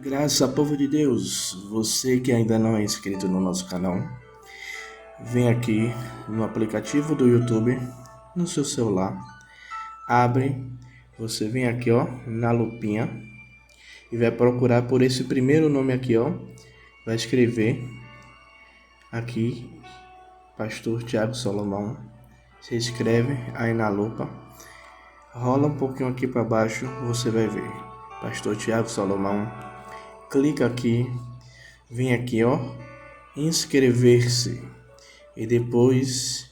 Graças povo de Deus, você que ainda não é inscrito no nosso canal, vem aqui no aplicativo do YouTube, no seu celular, abre, você vem aqui ó, na lupinha e vai procurar por esse primeiro nome aqui ó, vai escrever aqui, Pastor Tiago Salomão, se inscreve aí na lupa, rola um pouquinho aqui para baixo, você vai ver, Pastor Tiago Salomão, clica aqui, vem aqui ó, inscrever-se e depois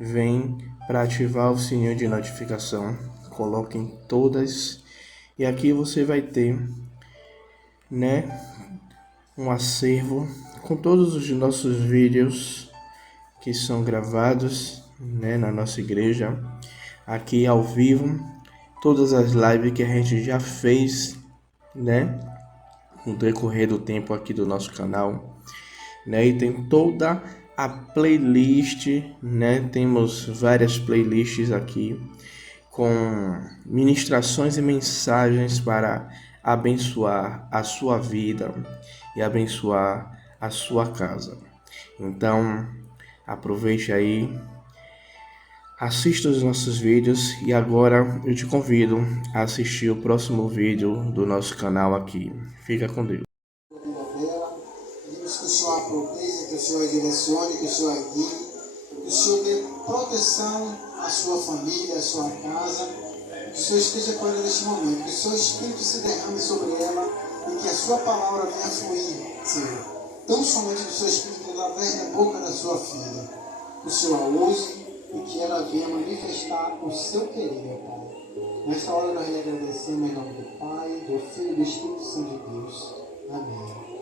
vem para ativar o sininho de notificação, coloque em todas e aqui você vai ter, um acervo com todos os nossos vídeos que são gravados, na nossa igreja, aqui ao vivo, todas as lives que a gente já fez, no decorrer do tempo aqui do nosso canal, e tem toda a playlist, temos várias playlists aqui com ministrações e mensagens para abençoar a sua vida e abençoar a sua casa. Então, aproveite aí, assista os nossos vídeos e agora eu te convido a assistir o próximo vídeo do nosso canal aqui. Fica com Deus. Pedimos que o Senhor aproveite, que o Senhor direcione, que o Senhor guie, que o Senhor dê proteção à sua família, à sua casa, que o Senhor esteja com ela neste momento, que o seu Espírito se derrame sobre ela e que a sua palavra venha fluir, Senhor. Tão somente do seu Espírito através da boca da sua filha. Que o Senhor a use e que ela venha manifestar o seu querer, Pai. Nesta hora nós lhe agradecemos em nome do Pai, do Filho e do Espírito Santo de Deus. Amém.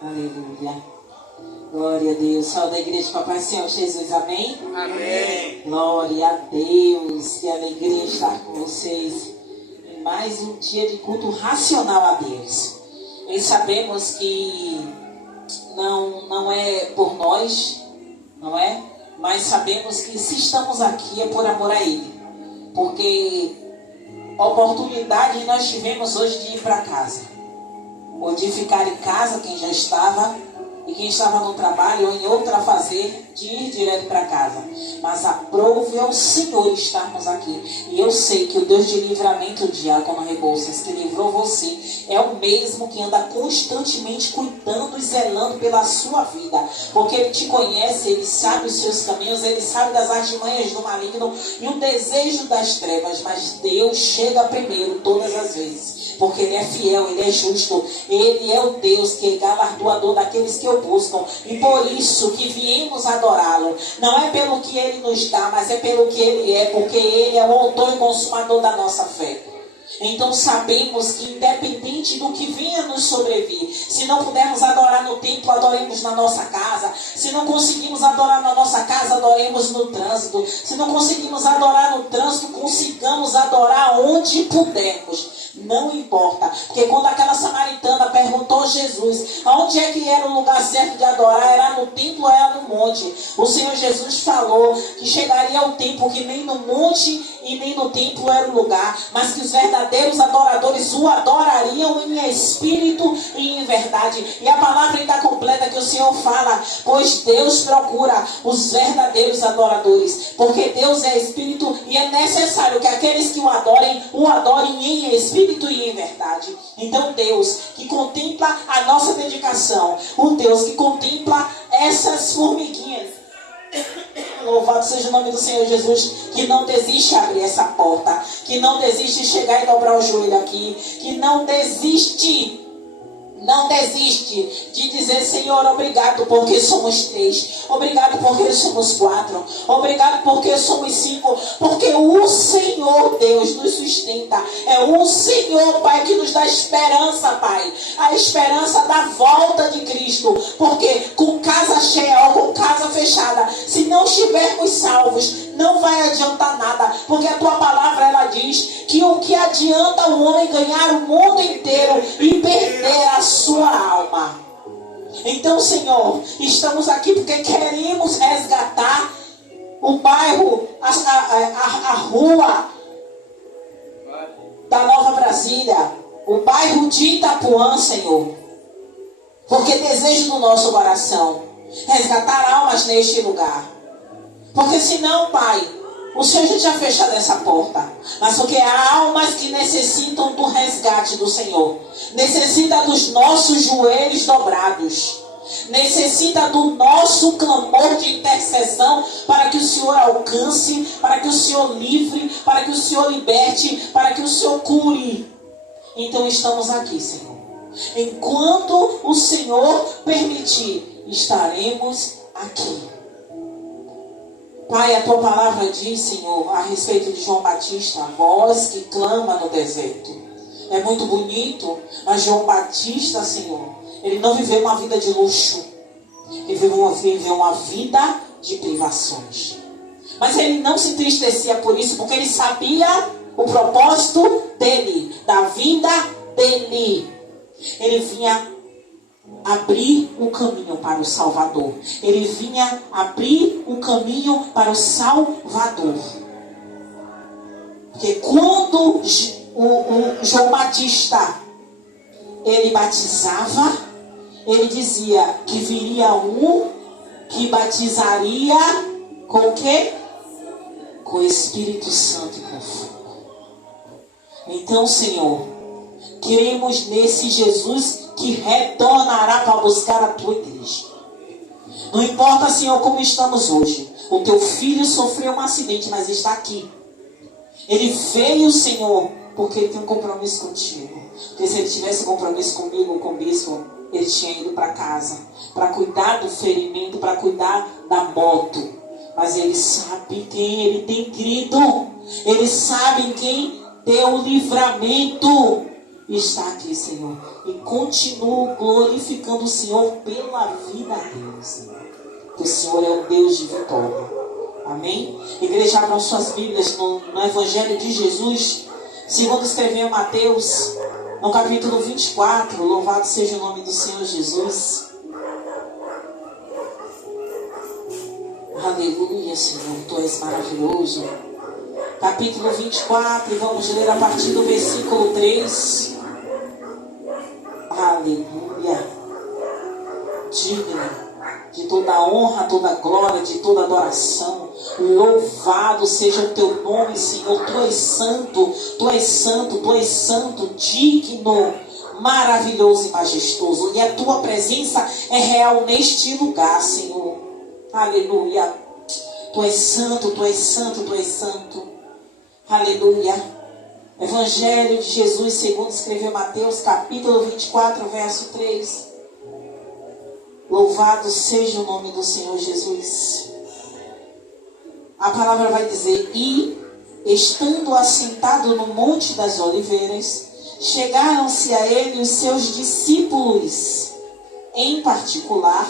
Aleluia. Glória a Deus. Salve da igreja com a paz do Senhor Jesus. Amém? Amém. Glória a Deus. Que alegria estar com vocês em mais um dia de culto racional a Deus. E sabemos que não é por nós, não é? Mas sabemos que se estamos aqui é por amor a Ele. Porque a oportunidade nós tivemos hoje de ir para casa. Ou de ficar em casa, quem já estava, e quem estava no trabalho ou em outra a fazer, de ir direto para casa. Mas aprove ao Senhor estarmos aqui. E eu sei que o Deus de livramento, o Diácono Rebouças, que livrou você, é o mesmo que anda constantemente cuidando e zelando pela sua vida. Porque Ele te conhece, Ele sabe os seus caminhos, Ele sabe das artimanhas do maligno e o desejo das trevas. Mas Deus chega primeiro todas as vezes. Porque Ele é fiel, Ele é justo. Ele é o Deus que é galardoador daqueles que o buscam. E por isso que viemos adorá-lo. Não é pelo que Ele nos dá, mas é pelo que Ele é. Porque Ele é o autor e consumador da nossa fé. Então sabemos que independente do que venha nos sobrevir, se não pudermos adorar no templo, adoremos na nossa casa. Se não conseguimos adorar na nossa casa, adoremos no trânsito. Se não conseguimos adorar no trânsito, consigamos adorar onde pudermos. Não importa, porque quando aquela samaritana perguntou a Jesus aonde é que era o lugar certo de adorar, era no templo ou era no monte, o Senhor Jesus falou que chegaria ao tempo que nem no monte e nem no templo era o lugar, mas que os verdadeiros adoradores o adorariam em espírito e em verdade. E a palavra ainda completa que o Senhor fala, pois Deus procura os verdadeiros adoradores, porque Deus é espírito e é necessário que aqueles que o adorem em espírito e em verdade. Então Deus que contempla a nossa dedicação, o Deus que contempla essas formiguinhas, louvado seja o nome do Senhor Jesus, que não desiste de abrir essa porta, que não desiste de chegar e dobrar o joelho aqui, que não desiste de dizer, Senhor, obrigado porque somos 3, obrigado porque somos 4, obrigado porque somos 5, porque o Senhor Deus nos sustenta, é o Senhor, Pai, que nos dá esperança, Pai, a esperança da volta de Cristo, porque com casa cheia ou com casa fechada, se não estivermos salvos, não vai adiantar nada, porque a tua palavra ela diz que o que adianta o homem ganhar o mundo inteiro e perder a sua alma. Então, Senhor, estamos aqui porque queremos resgatar o bairro, a rua da Nova Brasília, o bairro de Itapuã, Senhor. Porque desejo do nosso coração resgatar almas neste lugar. Porque senão, Pai, o Senhor já tinha fechado essa porta. Mas porque há almas que necessitam do resgate do Senhor. Necessita dos nossos joelhos dobrados. Necessita do nosso clamor de intercessão para que o Senhor alcance, para que o Senhor livre, para que o Senhor liberte, para que o Senhor cure. Então estamos aqui, Senhor. Enquanto o Senhor permitir, estaremos aqui. Pai, a tua palavra diz, Senhor, a respeito de João Batista, a voz que clama no deserto. É muito bonito, mas João Batista, Senhor, ele não viveu uma vida de luxo. Ele viveu uma vida de privações. Mas ele não se entristecia por isso, porque ele sabia o propósito dele, da vida dele. Ele vinha abrir o caminho para o Salvador. Ele vinha abrir o caminho para o Salvador. Porque quando o João Batista, ele batizava, ele dizia que viria um que batizaria com o quê? Com o Espírito Santo e com fogo. Então, Senhor, cremos nesse Jesus que retornará para buscar a tua igreja. Não importa, Senhor, como estamos hoje. O teu filho sofreu um acidente, mas está aqui. Ele veio, Senhor, porque ele tem um compromisso contigo. Porque se ele tivesse compromisso comigo, com o bispo, ele tinha ido para casa, para cuidar do ferimento, para cuidar da moto. Mas ele sabe quem ele tem crido. Ele sabe em quem deu o livramento. Está aqui, Senhor. E continuo glorificando o Senhor pela vida dele, Senhor. Porque o Senhor é o Deus de vitória. Amém? Igreja, abram suas Bíblias no Evangelho de Jesus, segundo escreveu Mateus, no capítulo 24. Louvado seja o nome do Senhor Jesus. Aleluia, Senhor, tu és maravilhoso. Capítulo 24, e vamos ler a partir do versículo 3. Aleluia. Digno de toda honra, toda glória, de toda adoração. Louvado seja o teu nome, Senhor. Tu és santo, tu és santo, tu és santo, digno, maravilhoso e majestoso. E a tua presença é real neste lugar, Senhor. Aleluia. Tu és santo, tu és santo, tu és santo. Aleluia. Evangelho de Jesus, segundo escreveu Mateus, capítulo 24, verso 3. Louvado seja o nome do Senhor Jesus. A palavra vai dizer: e, estando assentado no Monte das Oliveiras, chegaram-se a ele os seus discípulos, em particular,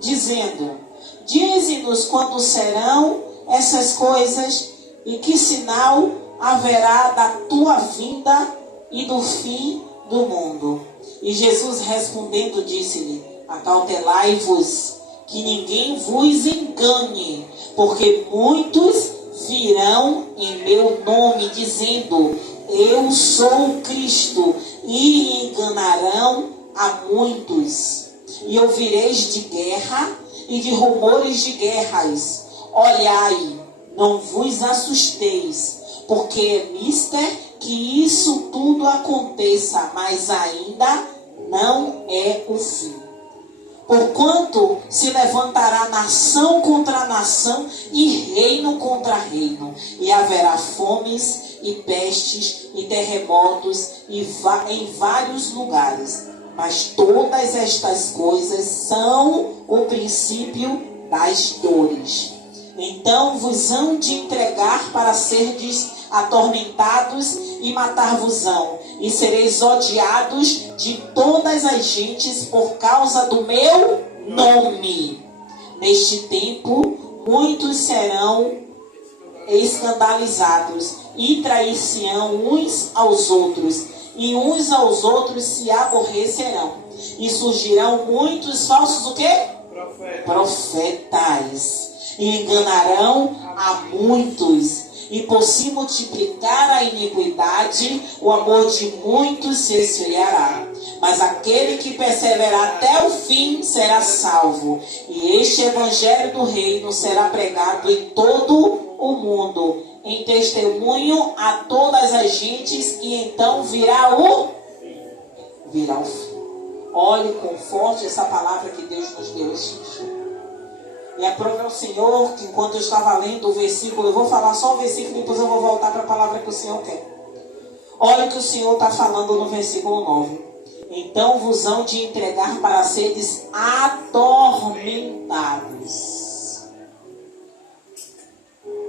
dizendo: dize-nos quando serão essas coisas e que sinal haverá da tua vinda e do fim do mundo. E Jesus respondendo disse-lhe: acautelai-vos, que ninguém vos engane, porque muitos virão em meu nome, dizendo: eu sou o Cristo, e enganarão a muitos. E ouvireis de guerra e de rumores de guerras. Olhai, não vos assusteis, porque é mister que isso tudo aconteça, mas ainda não é o fim. Porquanto se levantará nação contra nação e reino contra reino, e haverá fomes e pestes e terremotos em vários lugares. Mas todas estas coisas são o princípio das dores. Então vos hão de entregar para serdes atormentados e matar-vos-ão, e sereis odiados de todas as gentes por causa do meu nome. Neste tempo, muitos serão escandalizados e trair-se-ão uns aos outros, e uns aos outros se aborrecerão. E surgirão muitos falsos o quê? Profetas. e enganarão a muitos. E por se multiplicar a iniquidade, o amor de muitos se esfriará. Mas aquele que perseverar até o fim será salvo. E este evangelho do reino será pregado em todo o mundo, em testemunho a todas as gentes, e então virá o fim. Olhe com forte essa palavra que Deus nos deu este dia. E aprove ao Senhor que, enquanto eu estava lendo o versículo, eu vou falar só o versículo, depois eu vou voltar para a palavra que o Senhor quer. Olha o que o Senhor está falando no versículo 9. Então vos hão de entregar para seres atormentados.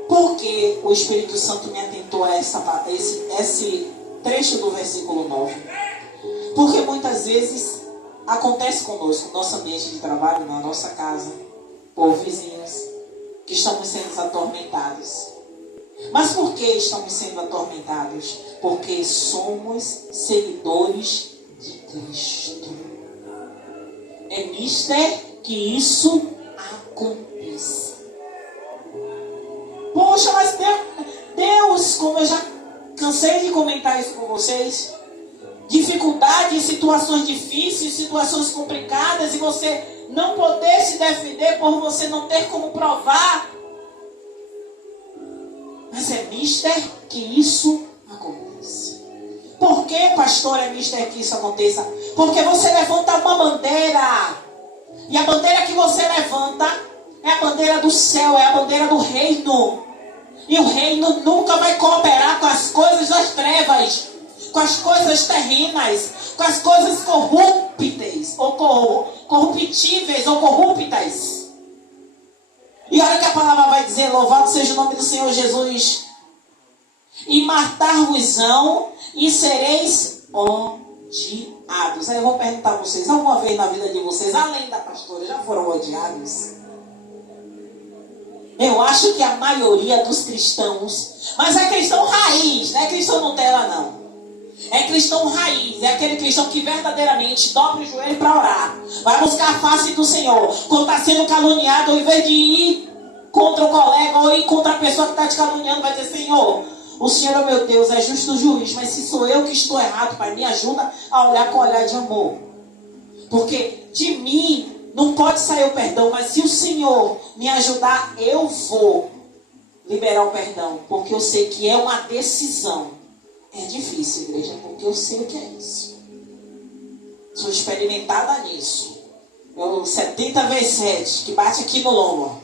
Por que o Espírito Santo me atentou a esse trecho do versículo 9? Porque muitas vezes acontece conosco, no nosso ambiente de trabalho, na nossa casa, por vizinhos, que estamos sendo atormentados. Mas por que estamos sendo atormentados? Porque somos seguidores de Cristo. É mister que isso aconteça. Poxa, mas Deus, como eu já cansei de comentar isso com vocês, dificuldades, situações difíceis, situações complicadas, e você não poder se defender por você não ter como provar. Mas é mister que isso aconteça. Por que, pastor, é mister que isso aconteça? Porque você levanta uma bandeira. E a bandeira que você levanta é a bandeira do céu, é a bandeira do reino. E o reino nunca vai cooperar com as coisas das trevas, com as coisas terrenas, com as coisas corruptíveis ou corruptíveis ou corruptas. E olha que a palavra vai dizer: louvado seja o nome do Senhor Jesus. E matar-vos-ão e sereis odiados. Aí eu vou perguntar a vocês: alguma vez na vida de vocês, além da pastora, já foram odiados? Eu acho que a maioria dos cristãos, mas é cristão raiz, não é cristão Nutella não. É cristão raiz, é aquele cristão que verdadeiramente dobra o joelho para orar. Vai buscar a face do Senhor. Quando está sendo caluniado, ao invés de ir contra o colega ou ir contra a pessoa que está te caluniando, vai dizer: Senhor, o Senhor é meu Deus, é justo juiz, mas se sou eu que estou errado, Pai, me ajuda a olhar com olhar de amor. Porque de mim não pode sair o perdão, mas se o Senhor me ajudar, eu vou liberar o perdão, porque eu sei que é uma decisão. É difícil, igreja, porque eu sei o que é isso. Sou experimentada nisso. Eu 70 vezes 7, que bate aqui no lombo.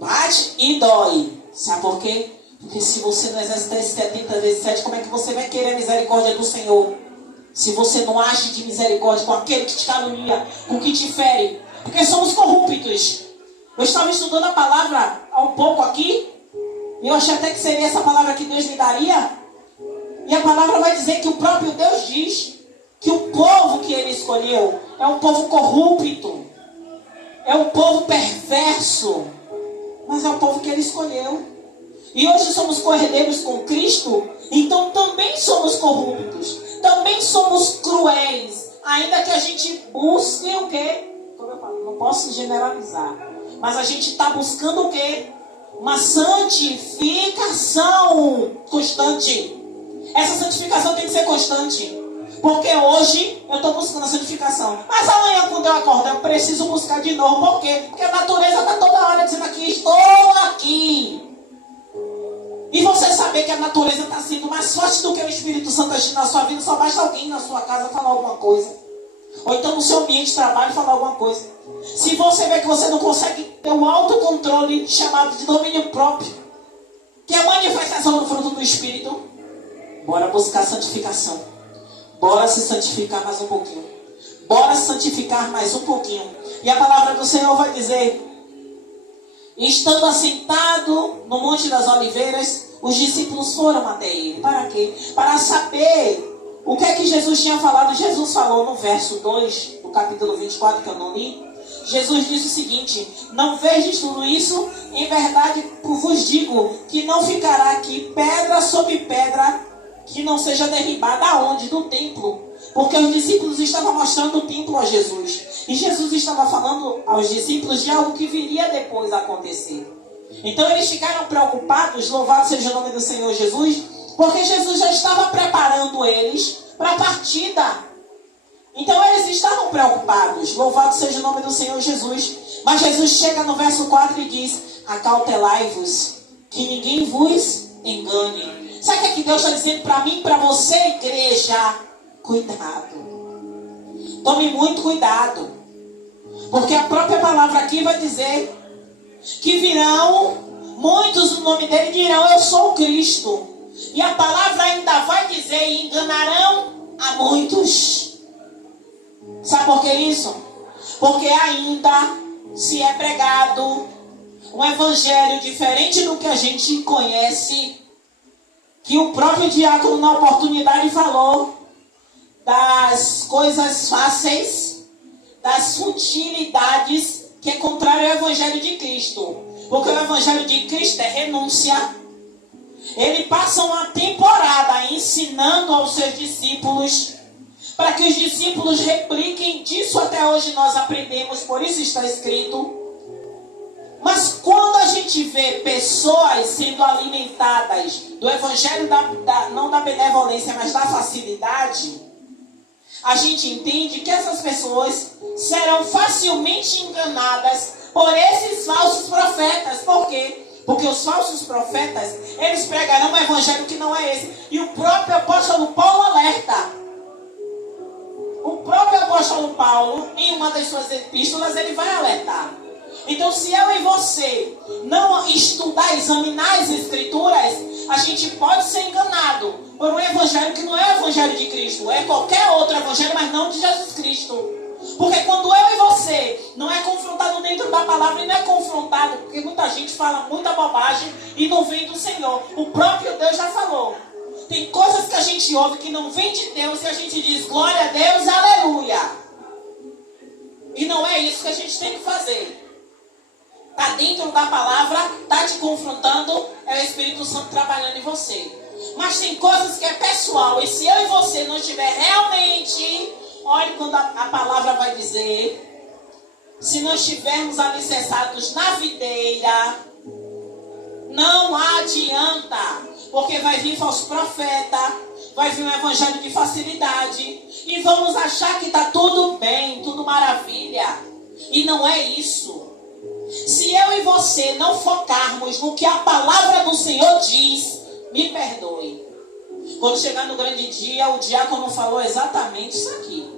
Bate e dói. Sabe por quê? Porque se você não exercitar esse 70 vezes 7, como é que você vai querer a misericórdia do Senhor? Se você não age de misericórdia com aquele que te calunia, com o que te fere. Porque somos corruptos. Eu estava estudando a palavra há um pouco aqui, e eu achei até que seria essa palavra que Deus me daria. E a palavra vai dizer que o próprio Deus diz que o povo que ele escolheu é um povo corrupto, é um povo perverso, mas é o povo que ele escolheu. E hoje somos co-herdeiros com Cristo, então também somos corruptos, também somos cruéis, ainda que a gente busque o quê? Como eu falo, não posso generalizar, mas a gente está buscando o quê? Uma santificação constante. Essa santificação tem que ser constante. Porque hoje eu estou buscando a santificação. Mas amanhã, quando eu acordo, eu preciso buscar de novo. Por quê? Porque a natureza está toda hora dizendo aqui: estou aqui. E você saber que a natureza está sendo mais forte do que o Espírito Santo agindo na sua vida, só basta alguém na sua casa falar alguma coisa. Ou então no seu ambiente de trabalho falar alguma coisa. Se você vê que você não consegue ter um autocontrole chamado de domínio próprio, que é a manifestação do fruto do Espírito, bora buscar santificação. Bora se santificar mais um pouquinho. Bora santificar mais um pouquinho. E a palavra do Senhor vai dizer: estando assentado no Monte das Oliveiras, os discípulos foram até ele. Para quê? Para saber o que é que Jesus tinha falado. Jesus falou no verso 2 do capítulo 24, que eu não li. Jesus disse o seguinte: não vedes tudo isso? Em verdade vos digo que não ficará aqui pedra sobre pedra que não seja derribada. Aonde? Do templo. Porque os discípulos estavam mostrando o templo a Jesus. E Jesus estava falando aos discípulos de algo que viria depois a acontecer. Então eles ficaram preocupados, louvado seja o nome do Senhor Jesus, porque Jesus já estava preparando eles para a partida. Então eles estavam preocupados, louvado seja o nome do Senhor Jesus. Mas Jesus chega no verso 4 e diz: acautelai-vos, que ninguém vos engane. Sabe o que Deus está dizendo para mim e para você, igreja? Cuidado. Tome muito cuidado. Porque a própria palavra aqui vai dizer que virão muitos no nome dele e dirão: eu sou o Cristo. E a palavra ainda vai dizer: e enganarão a muitos. Sabe por que isso? Porque ainda se é pregado um evangelho diferente do que a gente conhece, que o próprio diácono na oportunidade falou das coisas fáceis, das futilidades, que é contrário ao evangelho de Cristo. Porque o evangelho de Cristo é renúncia. Ele passa uma temporada ensinando aos seus discípulos, para que os discípulos repliquem. Disso até hoje nós aprendemos, por isso está escrito. Mas quando a gente vê pessoas sendo alimentadas do evangelho não da benevolência, mas da facilidade, a gente entende que essas pessoas serão facilmente enganadas por esses falsos profetas. Por quê? Porque os falsos profetas, eles pregarão um evangelho que não é esse. E o próprio apóstolo Paulo alerta. O próprio apóstolo Paulo, em uma das suas epístolas, ele vai alertar. Então, se eu e você não estudar, examinar as escrituras, a gente pode ser enganado por um evangelho que não é o evangelho de Cristo. É qualquer outro evangelho, mas não de Jesus Cristo. Porque quando eu e você não é confrontado dentro da palavra, e não é confrontado, porque muita gente fala muita bobagem e não vem do Senhor. O próprio Deus já falou. Tem coisas que a gente ouve que não vem de Deus e a gente diz: glória a Deus, aleluia. E não é isso que a gente tem que fazer. Está dentro da palavra, está te confrontando, é o Espírito Santo trabalhando em você. Mas tem coisas que é pessoal, e se eu e você não estiver realmente, olhe quando a palavra vai dizer, se não estivermos alicerçados na videira, não adianta, porque vai vir falso profeta, vai vir um evangelho de facilidade, e vamos achar que está tudo bem, tudo maravilha, e não é isso. Se eu e você não focarmos no que a palavra do Senhor diz, me perdoe. Quando chegar no grande dia, o diácono falou exatamente isso aqui.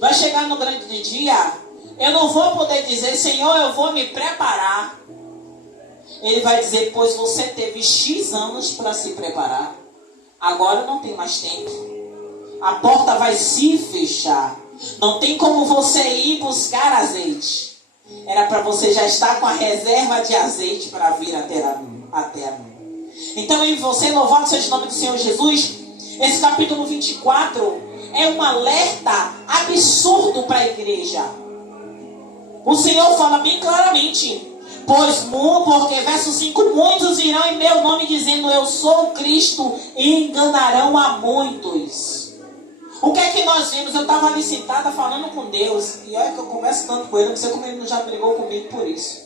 Vai chegar no grande dia, eu não vou poder dizer: Senhor, eu vou me preparar. Ele vai dizer: pois você teve X anos para se preparar. Agora não tem mais tempo. A porta vai se fechar. Não tem como você ir buscar azeite. Era para você já estar com a reserva de azeite para vir até a mim. Então, eu e você, louvado seja o nome do Senhor Jesus, esse capítulo 24 é um alerta absurdo para a igreja. O Senhor fala bem claramente: porque verso 5, muitos irão em meu nome dizendo: eu sou o Cristo, e enganarão a muitos. O que é que nós vimos? Eu estava ali sentada falando com Deus, e olha que eu converso tanto com ele, não sei como ele já brigou comigo por isso.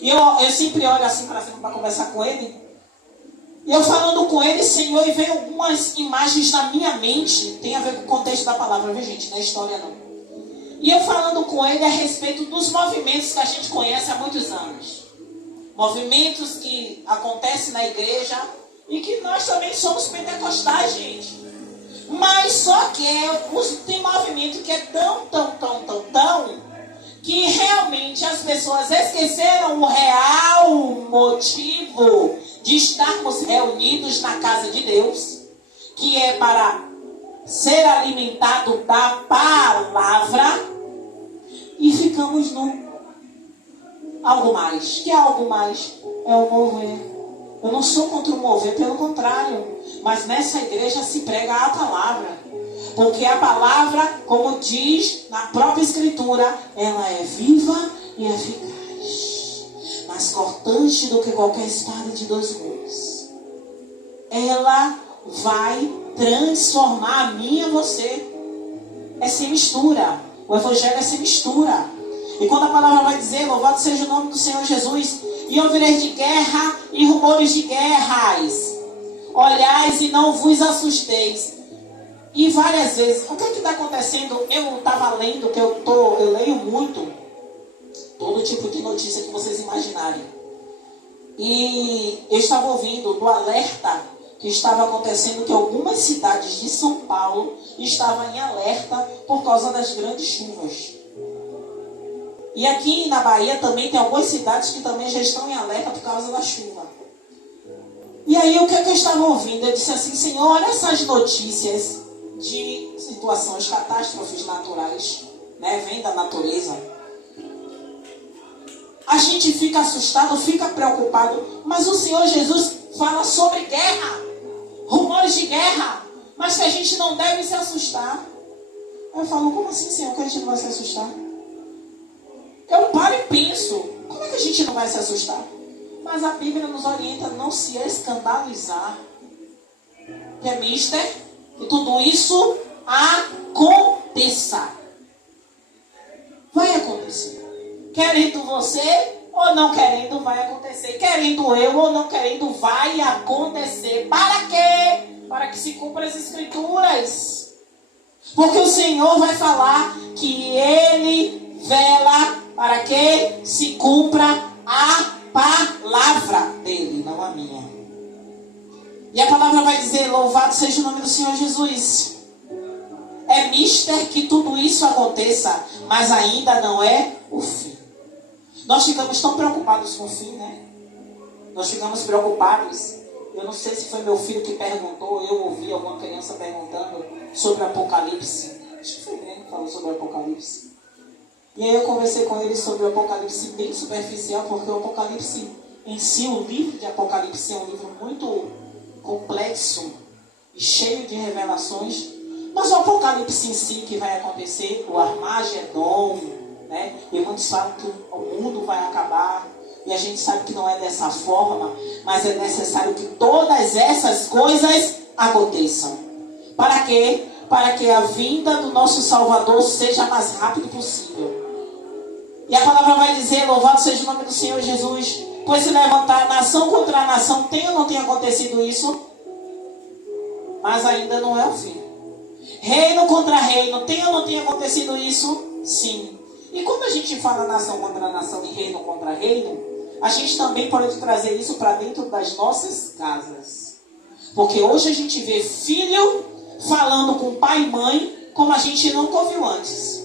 E eu sempre olho assim para frente para conversar com ele, e eu falando com ele, Senhor, e veio algumas imagens na minha mente, tem a ver com o contexto da palavra, viu gente, não é história não. E eu falando com ele a respeito dos movimentos que a gente conhece há muitos anos. Movimentos que acontecem na igreja, e que nós também somos pentecostais, gente. Mas só que tem movimento que é tão, que realmente as pessoas esqueceram o real motivo de estarmos reunidos na casa de Deus, que é para ser alimentado da palavra, e ficamos no algo mais. Que é algo mais? É o mover. Eu não sou contra o mover, pelo contrário. Mas nessa igreja se prega a palavra. Porque a palavra, como diz na própria escritura, ela é viva e eficaz, mais cortante do que qualquer espada de dois gumes. Ela vai transformar a mim e a você. É sem mistura. O evangelho se mistura. E quando a palavra vai dizer, louvado seja o nome do Senhor Jesus, e ouvireis de guerra e rumores de guerras, olhais e não vos assusteis. E várias vezes, o que está acontecendo? Eu estava lendo, eu leio muito, todo tipo de notícia que vocês imaginarem. E eu estava ouvindo do alerta que estava acontecendo, que algumas cidades de São Paulo estavam em alerta por causa das grandes chuvas. E aqui na Bahia também tem algumas cidades que também já estão em alerta por causa da chuva. E aí o que eu estava ouvindo? Eu disse assim, Senhor, olha essas notícias de situações, catástrofes naturais, né? Vem da natureza. A gente fica assustado, fica preocupado, mas o Senhor Jesus fala sobre guerra, rumores de guerra, mas que a gente não deve se assustar. Eu falo, como assim, Senhor, que a gente não vai se assustar? Eu paro e penso, como é que a gente não vai se assustar? Mas a Bíblia nos orienta a não se escandalizar. Que é mister, que tudo isso aconteça. Vai acontecer. Querendo você ou não querendo, vai acontecer. Querendo eu ou não querendo, vai acontecer. Para quê? Para que se cumpra as Escrituras. Porque o Senhor vai falar que Ele vela para que se cumpra a palavra dele, não a minha. E a palavra vai dizer, louvado seja o nome do Senhor Jesus. É mister que tudo isso aconteça, mas ainda não é o fim. Nós ficamos tão preocupados com o fim, né? Nós ficamos preocupados. Eu não sei se foi meu filho que perguntou, eu ouvi alguma criança perguntando sobre o Apocalipse. Acho que foi ele que falou sobre o Apocalipse. E aí eu conversei com ele sobre o Apocalipse bem superficial, porque o Apocalipse em si, o livro de Apocalipse é um livro muito complexo e cheio de revelações. Mas o Apocalipse em si que vai acontecer, o Armagedon, né? E muitos falam que o mundo vai acabar. E a gente sabe que não é dessa forma, mas é necessário que todas essas coisas aconteçam. Para quê? Para que a vinda do nosso Salvador seja mais rápido possível. E a palavra vai dizer, louvado seja o nome do Senhor Jesus, pois se levantar nação contra nação, tem ou não tem acontecido isso? Mas ainda não é o fim. Reino contra reino, tem ou não tem acontecido isso? Sim. E quando a gente fala nação contra nação e reino contra reino, a gente também pode trazer isso para dentro das nossas casas. Porque hoje a gente vê filho falando com pai e mãe como a gente nunca ouviu antes.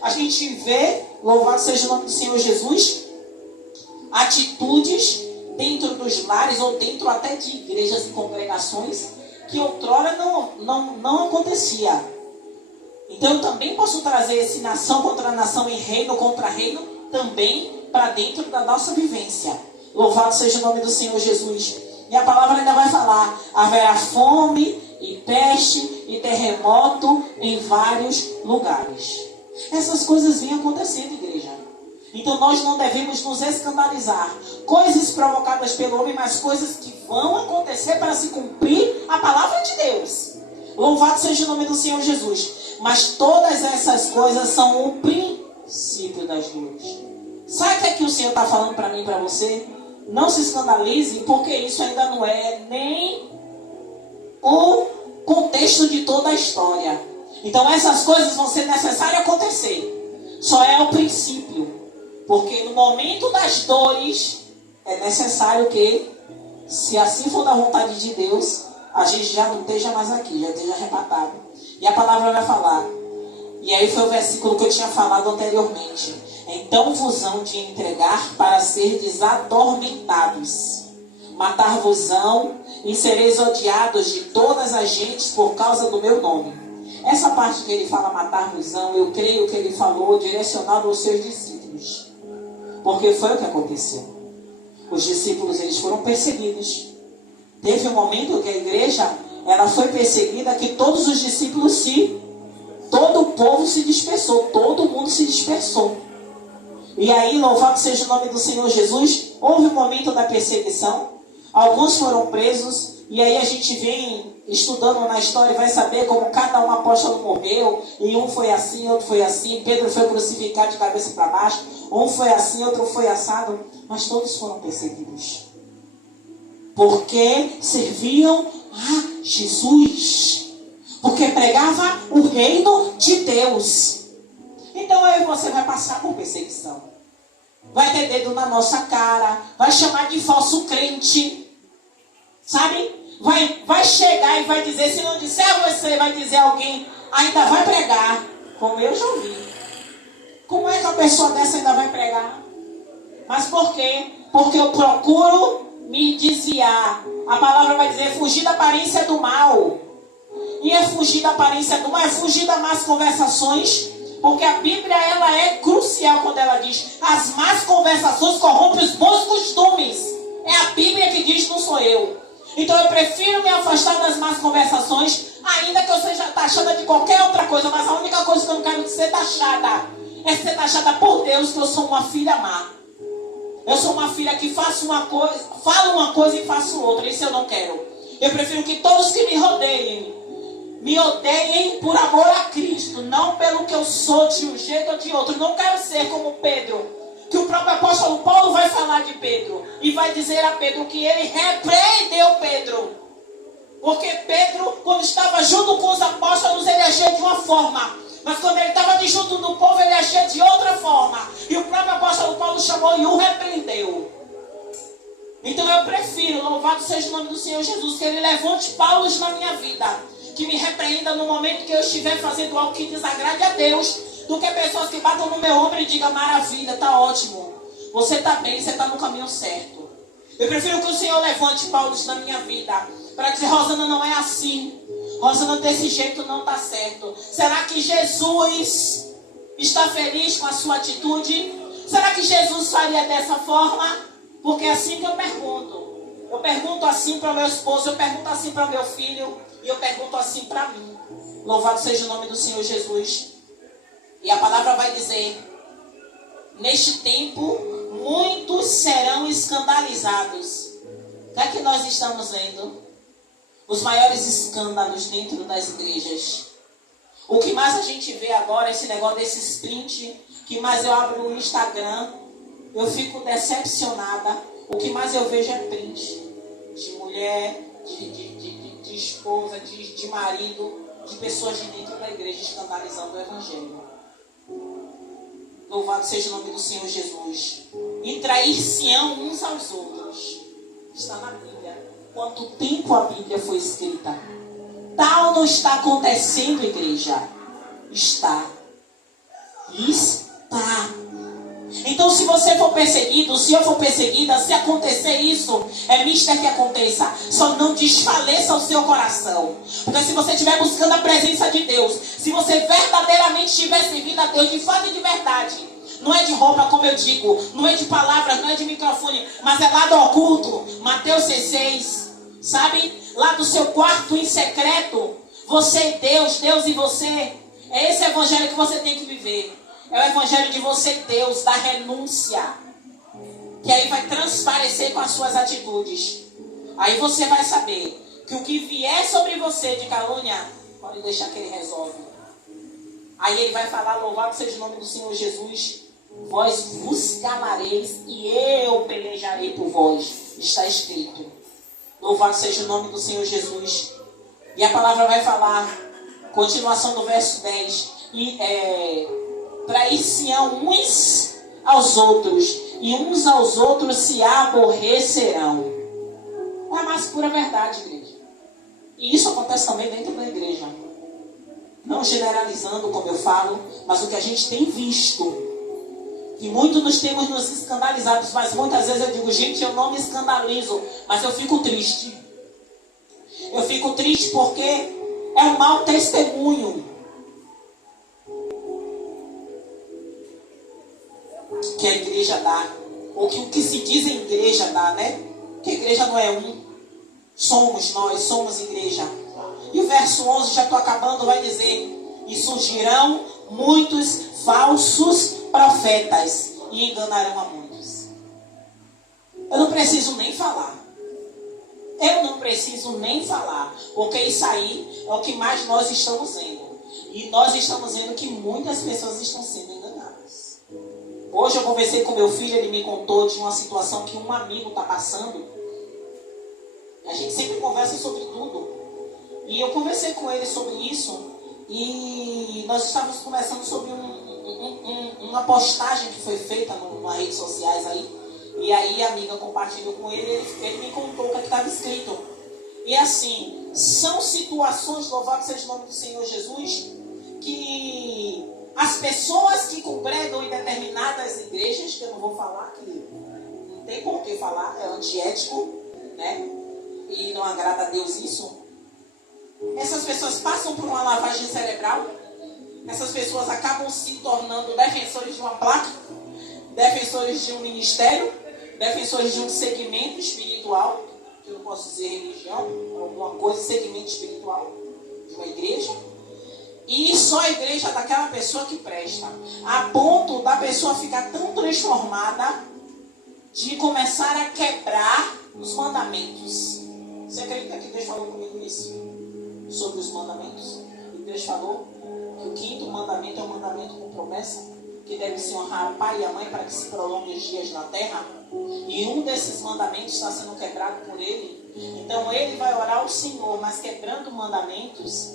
A gente vê, louvado seja o nome do Senhor Jesus, atitudes dentro dos lares ou dentro até de igrejas e congregações que outrora não acontecia. Então eu também posso trazer esse nação contra nação e reino contra reino também para dentro da nossa vivência. Louvado seja o nome do Senhor Jesus. E a palavra ainda vai falar, haverá fome e peste e terremoto em vários lugares. Essas coisas vêm acontecendo, igreja. Então nós não devemos nos escandalizar. Coisas provocadas pelo homem, mas coisas que vão acontecer para se cumprir a palavra de Deus. Louvado seja o nome do Senhor Jesus. Mas todas essas coisas são o princípio das dores. Sabe o que é que o Senhor está falando para mim e para você? Não se escandalize, porque isso ainda não é nem o contexto de toda a história. Então essas coisas vão ser necessárias acontecer. Só é o princípio. Porque no momento das dores, é necessário que, se assim for da vontade de Deus, a gente já não esteja mais aqui, já esteja arrebatado. E a palavra vai falar. E aí foi o versículo que eu tinha falado anteriormente. Então vos hão de entregar para serdes atormentados. Matar-vos-ão e sereis odiados de todas as gentes por causa do meu nome. Essa parte que ele fala matar-vos-ão, eu creio que ele falou direcionado aos seus discípulos. Porque foi o que aconteceu. Os discípulos, eles foram perseguidos. Teve um momento que a igreja, ela foi perseguida, que todos os discípulos todo o povo se dispersou, todo mundo se dispersou. E aí, louvado seja o nome do Senhor Jesus, houve um momento da perseguição, alguns foram presos E aí a gente vem estudando na história e vai saber como cada um apóstolo morreu. E um foi assim, outro foi assim. Pedro foi crucificado de cabeça para baixo. Um foi assim, outro foi assado. Mas todos foram perseguidos. Porque serviam a Jesus. Porque pregava o reino de Deus. Então eu e você vai passar por perseguição. Vai ter dedo na nossa cara. Vai chamar de falso crente. Sabe? Vai chegar e vai dizer, se não disser você, vai dizer alguém, ainda vai pregar. Como eu já ouvi. Como é que a pessoa dessa ainda vai pregar? Mas por quê? Porque eu procuro me desviar. A palavra vai dizer, fugir da aparência do mal. E é fugir da aparência do mal, é fugir das más conversações. Porque a Bíblia, ela é crucial quando ela diz, as más conversações corrompem os bons costumes. É a Bíblia que diz, não sou eu. Então eu prefiro me afastar das más conversações, ainda que eu seja taxada de qualquer outra coisa, mas a única coisa que eu não quero ser taxada é ser taxada por Deus, que eu sou uma filha má. Eu sou uma filha que faço uma coisa, falo uma coisa e faço outra. Isso eu não quero. Eu prefiro que todos que me odeiem por amor a Cristo, não pelo que eu sou de um jeito ou de outro. Não quero ser como Pedro, que o próprio apóstolo Paulo vai falar de Pedro e vai dizer a Pedro que ele repreendeu Pedro. Porque Pedro, quando estava junto com os apóstolos, ele agia de uma forma. Mas quando ele estava junto do povo, ele agia de outra forma. E o próprio apóstolo Paulo chamou e o repreendeu. Então eu prefiro, louvado seja o nome do Senhor Jesus, que ele levante Paulos na minha vida. Que me repreenda no momento que eu estiver fazendo algo que desagrade a Deus. Do que pessoas que batam no meu ombro e digam, maravilha, tá ótimo. Você está bem, você está no caminho certo. Eu prefiro que o Senhor levante Paulos na minha vida. Para dizer, Rosana, não é assim. Rosana, desse jeito não está certo. Será que Jesus está feliz com a sua atitude? Será que Jesus faria dessa forma? Porque é assim que eu pergunto. Eu pergunto assim para o meu esposo, eu pergunto assim para o meu filho. E eu pergunto assim para mim. Louvado seja o nome do Senhor Jesus. E a palavra vai dizer, neste tempo, muitos serão escandalizados. O que é que nós estamos vendo? Os maiores escândalos dentro das igrejas. O que mais a gente vê agora, esse negócio desse sprint, que mais eu abro o Instagram, eu fico decepcionada. O que mais eu vejo é print de mulher, de esposa, de marido, de pessoas de dentro da igreja escandalizando o evangelho. Louvado seja o nome do Senhor Jesus. E trair-se-ão uns aos outros. Está na Bíblia. Quanto tempo a Bíblia foi escrita? Tal não está acontecendo, igreja? Está. Está. Então, se você for perseguido, se eu for perseguida, se acontecer isso, é mister que aconteça. Só não desfaleça o seu coração. Porque se você estiver buscando a presença de Deus, se você verdadeiramente estiver servindo a Deus de fato e de verdade, não é de roupa, como eu digo, não é de palavras, não é de microfone, mas é lá do oculto. Mateus 6,6, sabe? Lá do seu quarto em secreto, você e Deus, Deus e você. É esse evangelho que você tem que viver. É o evangelho de você, Deus, da renúncia. Que aí vai transparecer com as suas atitudes. Aí você vai saber que o que vier sobre você de calúnia, pode deixar que ele resolve. Aí ele vai falar, louvado seja o nome do Senhor Jesus. Vós vos calareis e eu pelejarei por vós. Está escrito. Louvado seja o nome do Senhor Jesus. E a palavra vai falar, continuação do verso 10. Trair-se-ão uns aos outros, e uns aos outros se aborrecerão. É a mais pura verdade, igreja. E isso acontece também dentro da igreja. Não generalizando, como eu falo, mas o que a gente tem visto. E muito nos temos nos escandalizados, mas muitas vezes eu digo, gente, eu não me escandalizo, mas eu fico triste. Eu fico triste porque é um mau testemunho que a igreja dá, ou que o que se diz a igreja dá, né? Que a igreja não é um, somos nós, somos igreja. E o verso 11, já estou acabando, vai dizer, e surgirão muitos falsos profetas e enganarão a muitos. Eu não preciso nem falar. Eu não preciso nem falar, porque isso aí é o que mais nós estamos vendo. E nós estamos vendo que muitas pessoas estão sendo enganadas. Hoje eu conversei com meu filho, ele me contou de uma situação que um amigo está passando. A gente sempre conversa sobre tudo. E eu conversei com ele sobre isso. E nós estávamos conversando sobre uma postagem que foi feita nas redes sociais aí. E aí a amiga compartilhou com ele, ele me contou o que estava escrito. E assim, são situações, louvado seja o nome do Senhor Jesus, que as pessoas que congregam em determinadas igrejas, que eu não vou falar, que não tem por que falar, é antiético, né? E não agrada a Deus isso. Essas pessoas passam por uma lavagem cerebral. Essas pessoas acabam se tornando defensores de uma placa, defensores de um ministério, defensores de um segmento espiritual, que eu não posso dizer religião, alguma coisa, segmento espiritual de uma igreja. E só a igreja daquela pessoa que presta, a ponto da pessoa ficar tão transformada de começar a quebrar os mandamentos. Você acredita que Deus falou comigo isso? Sobre os mandamentos? E Deus falou que o 5º mandamento é um mandamento com promessa, que deve se honrar o pai e a mãe para que se prolongue os dias na terra. E um desses mandamentos está sendo quebrado por ele. Então ele vai orar ao Senhor, mas quebrando mandamentos,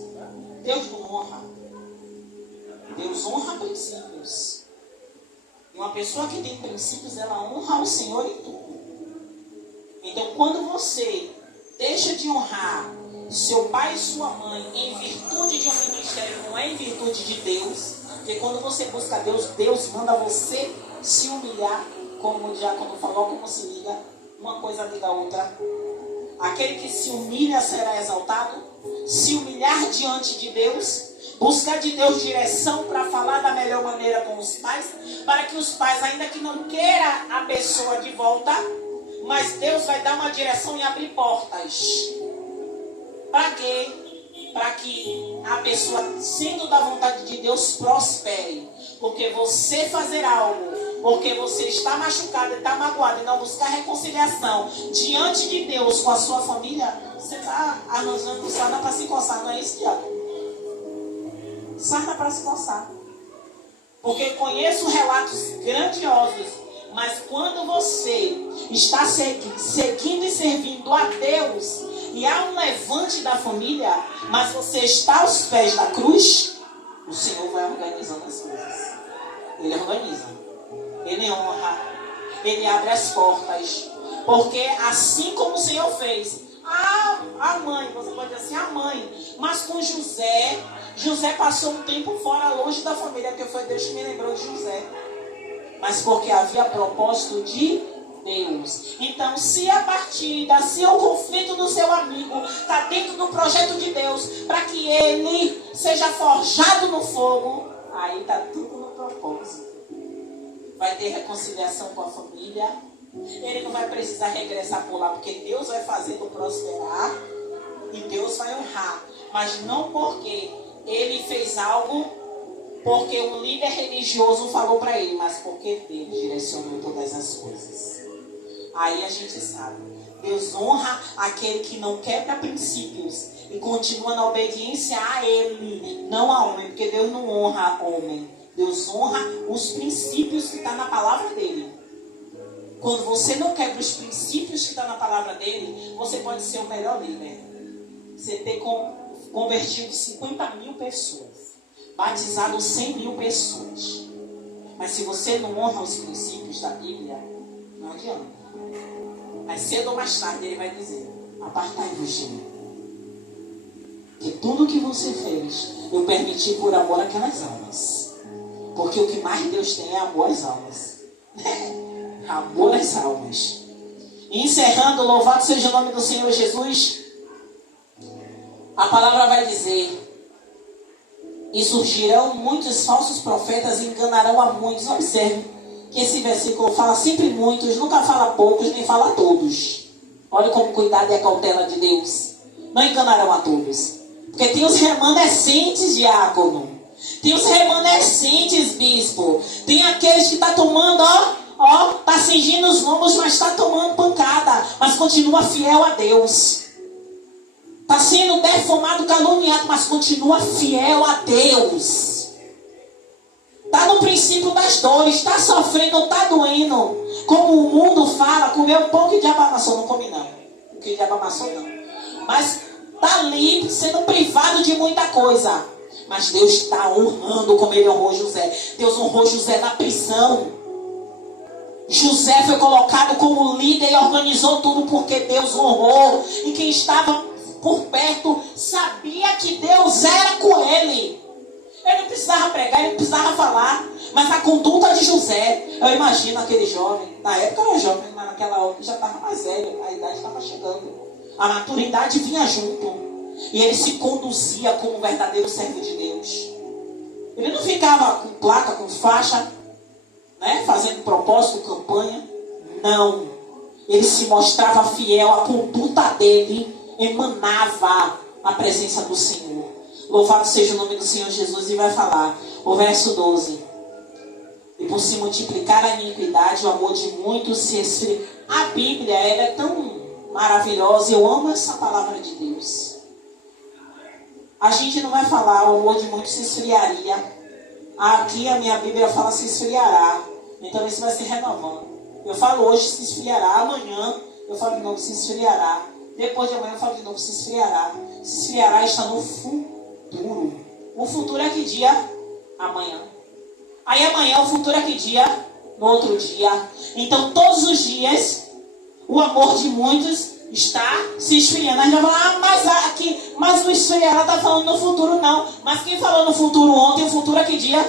Deus não honra. Deus honra princípios. E uma pessoa que tem princípios, ela honra o Senhor em tudo. Então quando você deixa de honrar seu pai e sua mãe em virtude de um ministério, não é em virtude de Deus, porque quando você busca Deus, Deus manda você se humilhar, como o diácono falou, como se liga, uma coisa liga a outra. Aquele que se humilha será exaltado. Se humilhar diante de Deus, buscar de Deus direção para falar da melhor maneira com os pais, para que os pais, ainda que não queiram a pessoa de volta, mas Deus vai dar uma direção e abrir portas. Para quê? Para que a pessoa, sendo da vontade de Deus, prospere. Porque você fazer algo, porque você está machucado, está magoado e não buscar reconciliação diante de Deus com a sua família, você está arranjando sarna para se coçar, não é isso, Tiago? Sarna para se coçar. Porque conheço relatos grandiosos, mas quando você está seguindo e servindo a Deus, e há um levante da família, mas você está aos pés da cruz, o Senhor vai organizando as coisas. Ele organiza. Ele honra. Ele abre as portas. Porque assim como o Senhor fez, a mãe, você pode dizer assim, a mãe, mas com José, José passou um tempo fora, longe da família, porque foi Deus que me lembrou de José. Mas porque havia propósito de Deus. Então, se a partida, se o conflito do seu amigo está dentro do projeto de Deus, para que ele seja forjado no fogo, aí está tudo no propósito. Vai ter reconciliação com a família. Ele não vai precisar regressar por lá, porque Deus vai fazê-lo prosperar e Deus vai honrar. Mas não porque ele fez algo, porque um líder religioso falou para ele, mas porque Deus direcionou todas as coisas. Aí a gente sabe, Deus honra aquele que não quebra princípios e continua na obediência a Ele, não a homem, porque Deus não honra homem. Deus honra os princípios que estão na palavra dele. Quando você não quebra os princípios que estão na palavra dele, você pode ser o melhor líder. Você ter convertido 50 mil pessoas, batizado 100 mil pessoas. Mas se você não honra os princípios da Bíblia, não adianta. Mas cedo ou mais tarde ele vai dizer, apartai-vos de mim. Que tudo que você fez, eu permiti por amor àquelas almas. Porque o que mais Deus tem é amor às almas. Amor às almas. E encerrando, louvado seja o nome do Senhor Jesus. A palavra vai dizer, e surgirão muitos falsos profetas e enganarão a muitos. Observe que esse versículo fala sempre muitos, nunca fala poucos, nem fala todos. Olha como cuidado e a cautela de Deus. Não enganarão a todos. Porque tem os remanescentes, diácono. Tem os remanescentes, bispo. Tem aqueles que estão tomando, Ó, está cingindo os lombos, mas está tomando pancada. Mas continua fiel a Deus. Está sendo deformado, caluniado, mas continua fiel a Deus. Está no princípio das dores, está sofrendo, está doendo. Como o mundo fala, comeu pão que diabo amassou. Não come não. O que diabo amassou não. Mas está ali sendo privado de muita coisa. Mas Deus está honrando como ele honrou José. Deus honrou José na prisão. José foi colocado como líder e organizou tudo porque Deus honrou. E quem estava por perto sabia que Deus era com ele. Ele não precisava pregar, ele não precisava falar. Mas a conduta de José, eu imagino aquele jovem, na época era jovem, mas naquela hora já estava mais velho, a idade estava chegando. A maturidade vinha junto. E ele se conduzia como um verdadeiro servo de Deus. Ele não ficava com placa, com faixa, né, fazendo propósito, campanha. Não. Ele se mostrava fiel, a conduta dele emanava a presença do Senhor. Louvado seja o nome do Senhor Jesus. E vai falar, o verso 12. E por se multiplicar a iniquidade, o amor de muitos se esfria. A Bíblia, ela é tão maravilhosa. Eu amo essa palavra de Deus. A gente não vai falar, o amor de muitos se esfriaria. Aqui a minha Bíblia fala se esfriará. Então isso vai se renovando. Eu falo hoje se esfriará. Amanhã eu falo de novo se esfriará. Depois de amanhã eu falo de novo se esfriará. Se esfriará está no futuro. O futuro é que dia? Amanhã. Aí amanhã o futuro é que dia? No outro dia. Então todos os dias o amor de muitos está se esfriando. A gente vai falar, mas o esfriará está falando no futuro, não. Mas quem falou no futuro ontem, o futuro é que dia?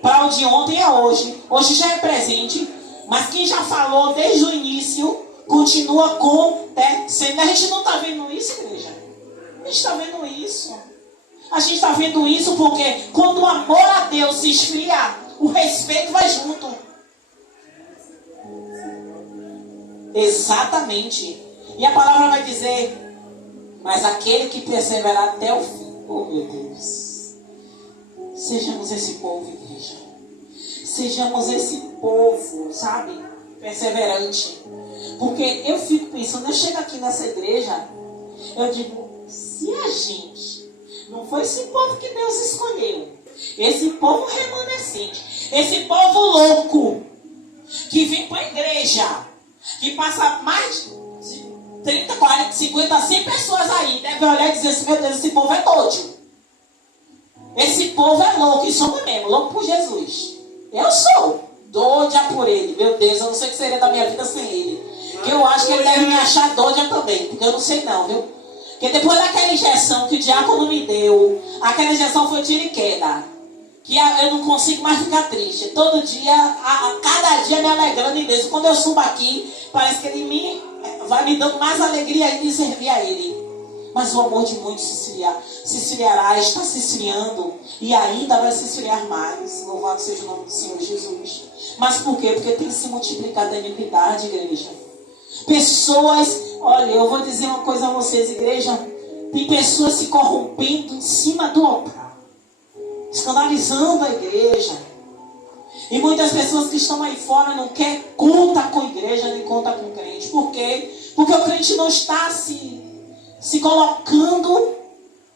Para o de ontem é hoje. Hoje já é presente. Mas quem já falou desde o início, continua acontecendo. A gente não está vendo isso, igreja? A gente está vendo isso. A gente está vendo isso porque quando o amor a Deus se esfria, o respeito vai junto. Exatamente. E a palavra vai dizer, mas aquele que perseverar até o fim. Oh, meu Deus. Sejamos esse povo, igreja. Sejamos esse povo, sabe? Perseverante. Porque eu fico pensando, eu chego aqui nessa igreja, eu digo, se a gente não foi esse povo que Deus escolheu, esse povo remanescente, esse povo louco, que vem para a igreja, que passa mais de 30, 40, 50, 100 pessoas aí, deve olhar e dizer assim, meu Deus, esse povo é doido. Esse povo é louco, e somos mesmo, louco por Jesus. Eu sou doida por ele, meu Deus, eu não sei o que seria da minha vida sem ele. Que eu acho que ele deve me achar doida também, porque eu não sei não, viu? Porque depois daquela injeção que o diácono me deu, aquela injeção foi tiro e queda. Que eu não consigo mais ficar triste. Todo dia, cada dia me alegrando em Deus. Quando eu subo aqui, parece que ele vai me dando mais alegria ainda de servir a ele. Mas o amor de muitos se esfriará, está se esfriando. E ainda vai se esfriar mais. Louvado seja o nome do Senhor Jesus. Mas por quê? Porque tem se multiplicado a iniquidade, igreja. Pessoas, olha, eu vou dizer uma coisa a vocês, igreja. Tem pessoas se corrompendo em cima do altar, escandalizando a igreja. E muitas pessoas que estão aí fora não querem contar com a igreja, nem contar com o crente. Por quê? Porque o crente não está se colocando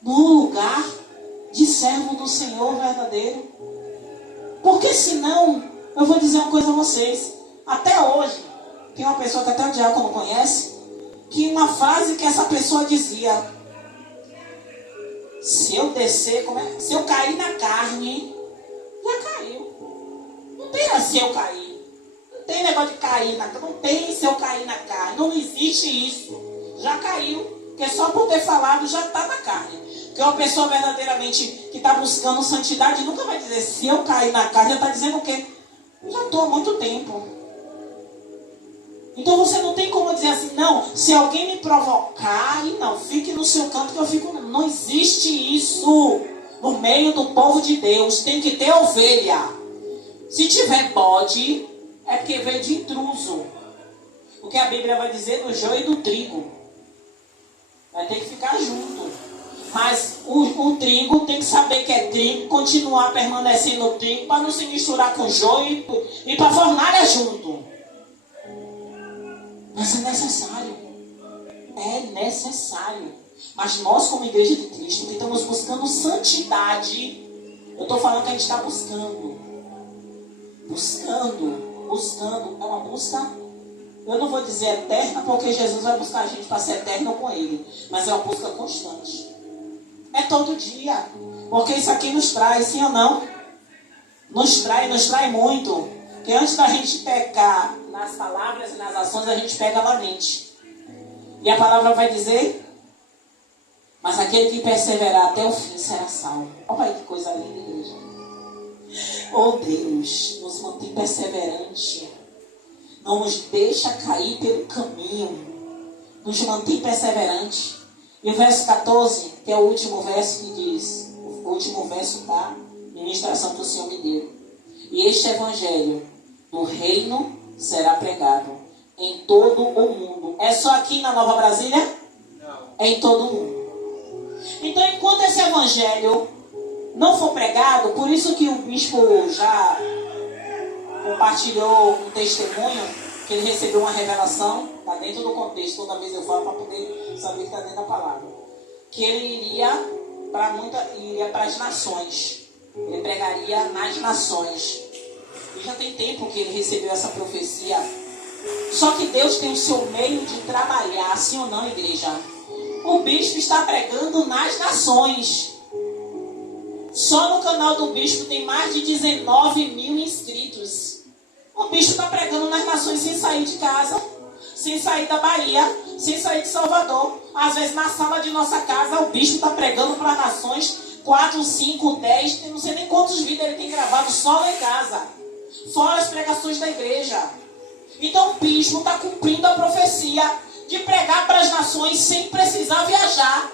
no lugar de servo do Senhor verdadeiro. Porque senão, eu vou dizer uma coisa a vocês. Até hoje, tem uma pessoa que até o diácono conhece, que uma frase que essa pessoa dizia: se eu descer, se eu cair na carne, já caiu. Não tem se eu cair. Não tem negócio de cair na carne. Não tem se eu cair na carne. Não existe isso. Já caiu. Porque só por ter falado já está na carne. Porque uma pessoa verdadeiramente que está buscando santidade nunca vai dizer se eu cair na carne. Já está dizendo o quê? Eu já estou há muito tempo. Então você não tem como dizer assim, não, se alguém me provocar, e não, fique no seu canto que eu fico. Não existe isso no meio do povo de Deus. Tem que ter ovelha. Se tiver bode, é porque veio de intruso. O que a Bíblia vai dizer no joio e do trigo. Vai ter que ficar junto. Mas o trigo tem que saber que é trigo, continuar permanecendo no trigo, para não se misturar com o joio e para a fornalha junto. Mas é necessário. É necessário. Mas nós, como igreja de Cristo, que estamos buscando santidade, eu estou falando que a gente está buscando. É uma busca, eu não vou dizer eterna, porque Jesus vai buscar a gente para ser eterno com Ele. Mas é uma busca constante. É todo dia. Porque isso aqui nos traz, sim ou não? Nos trai muito. Porque antes da gente pecar nas palavras e nas ações, a gente pega na mente. E a palavra vai dizer: mas aquele que perseverar até o fim será salvo. Olha aí que coisa linda, igreja. Oh Deus, nos mantém perseverante. Não nos deixa cair pelo caminho. Nos mantém perseverante. E o verso 14, que é o último verso que diz, o último verso da ministração que o Senhor me deu. E este evangelho do reino será pregado em todo o mundo. É só aqui na Nova Brasília? Não. É em todo o mundo. Então, enquanto esse evangelho não for pregado, por isso que o bispo já compartilhou um testemunho, que ele recebeu uma revelação, está dentro do contexto, toda vez eu falo para poder saber que está dentro da palavra, que ele iria para as nações, ele pregaria nas nações. E já tem tempo que ele recebeu essa profecia. Só que Deus tem o seu meio de trabalhar, sim ou não, igreja? O bispo está pregando nas nações. Só no canal do bispo tem mais de 19 mil inscritos. O bispo está pregando nas nações sem sair de casa, sem sair da Bahia, sem sair de Salvador. Às vezes na sala de nossa casa o bispo está pregando para nações 4, 5, 10, não sei nem quantos vídeos ele tem gravado só lá em casa. Fora as pregações da igreja. Então o bispo está cumprindo a profecia de pregar para as nações sem precisar viajar.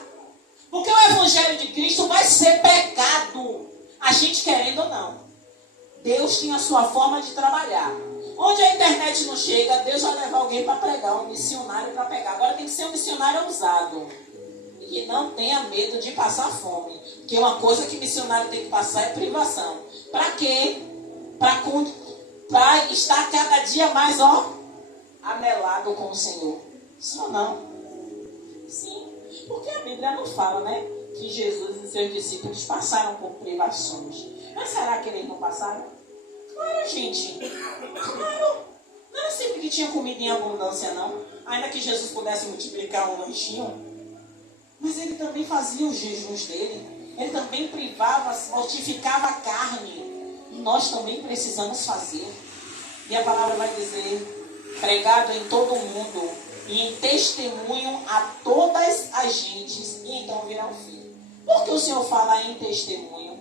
Porque o evangelho de Cristo vai ser pregado, a gente querendo ou não. Deus tem a sua forma de trabalhar. Onde a internet não chega, Deus vai levar alguém para pregar, um missionário para pregar. Agora tem que ser um missionário ousado. E que não tenha medo de passar fome. Porque uma coisa que missionário tem que passar é privação. Para quê? Para estar cada dia mais, amelado com o Senhor. Sim ou não? Sim. Porque a Bíblia não fala, né? Que Jesus e seus discípulos passaram por privações. Mas será que eles não passaram? Claro, gente. Claro. Não era sempre que tinha comida em abundância, não. Ainda que Jesus pudesse multiplicar um lanchinho. Mas ele também fazia os jejuns dele. Ele também privava, mortificava a carne. E nós também precisamos fazer. E a palavra vai dizer: pregado em todo o mundo e em testemunho a todas as gentes, e então virá o fim. Por que o Senhor fala em testemunho?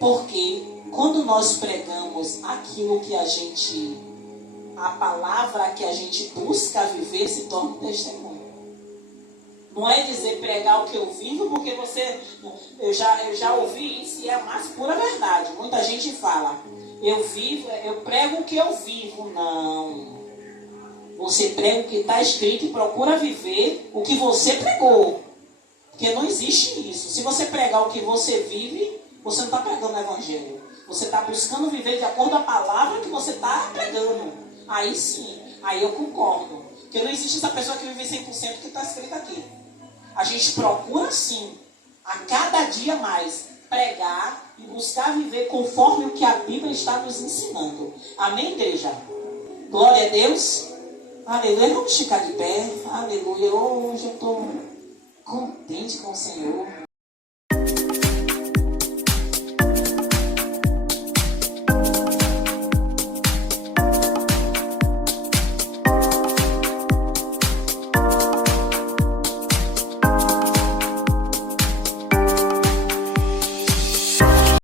Porque quando nós pregamos aquilo que a palavra que a gente busca viver se torna um testemunho. Não é dizer pregar o que eu vivo, porque eu já ouvi isso e é a mais pura verdade. Muita gente fala: eu prego o que eu vivo. Não. Você prega o que está escrito e procura viver o que você pregou. Porque não existe isso. Se você pregar o que você vive, você não está pregando o evangelho. Você está buscando viver de acordo com a palavra que você está pregando. Aí sim, aí eu concordo. Porque não existe essa pessoa que vive 100% que está escrito aqui. A gente procura sim, a cada dia mais, pregar e buscar viver conforme o que a Bíblia está nos ensinando. Amém, igreja? Glória a Deus. Aleluia. Vamos ficar de pé. Aleluia. Hoje eu estou contente com o Senhor.